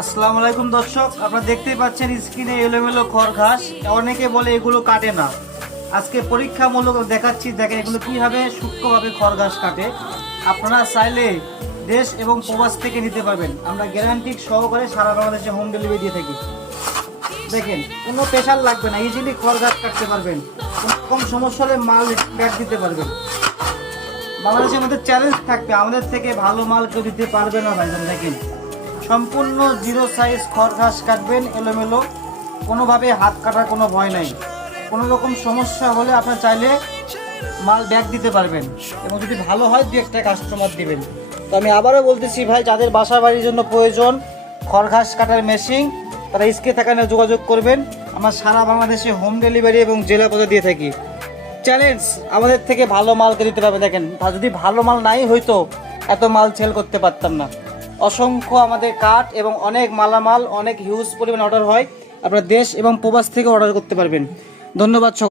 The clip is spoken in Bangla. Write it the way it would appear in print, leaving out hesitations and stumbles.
আসসালামু আলাইকুম দর্শক, আপনারা দেখতেই পাচ্ছেন স্ক্রিনে এলোমেলো খড় ঘাস। অনেকে বলে এগুলো কাটে না। আজকে পরীক্ষামূলক দেখাচ্ছি, দেখেন এগুলো কিভাবে সূক্ষ্মভাবে খড় ঘাস কাটে। আপনারা চাইলে দেশ এবং প্রবাস থেকে নিতে পারবেন। আমরা গ্যারান্টি সহকারে সারা বাংলাদেশে হোম ডেলিভারি দিয়ে থাকি। দেখেন কোনো প্রেশার লাগবে না, ইজিলি খড় ঘাস কাটতে পারবেন। কোনো রকম সমস্যা হলে মাল ব্যাক দিতে পারবেন। বাংলাদেশের মধ্যে চ্যালেঞ্জ থাকবে, আমাদের থেকে ভালো মাল কেউ দিতে পারবে না ভাইজান। দেখেন সম্পূর্ণ জিরো সাইজ খড় ঘাস কাটবেন এলোমেলো, কোনোভাবে হাত কাটার কোনো ভয় নাই। কোনো রকম সমস্যা হলে আপনার চাইলে মাল ব্যাক দিতে পারবেন, এবং যদি ভালো হয় দু একটা কাস্টমার দিবেন। তো আমি আবারও বলতেছি ভাই, যাদের বাসা বাড়ির জন্য প্রয়োজন খড় ঘাস কাটার মেশিন, তারা স্ক্রিনে থাকা নিয়ে যোগাযোগ করবেন। আমরা সারা বাংলাদেশে হোম ডেলিভারি এবং জেলা পথে দিয়ে থাকি। চ্যালেঞ্জ, আমাদের থেকে ভালো মালকে দিতে পারবে। দেখেন যদি ভালো মাল নাই হয়তো এত মাল সেল করতে পারতাম না। অসংখ্য আমাদের কাঠ এবং অনেক মালামাল, অনেক হিউজ পরিমাণ অর্ডার হয়। আপনারা দেশ এবং প্রবাস থেকে অর্ডার করতে পারবেন। ধন্যবাদ।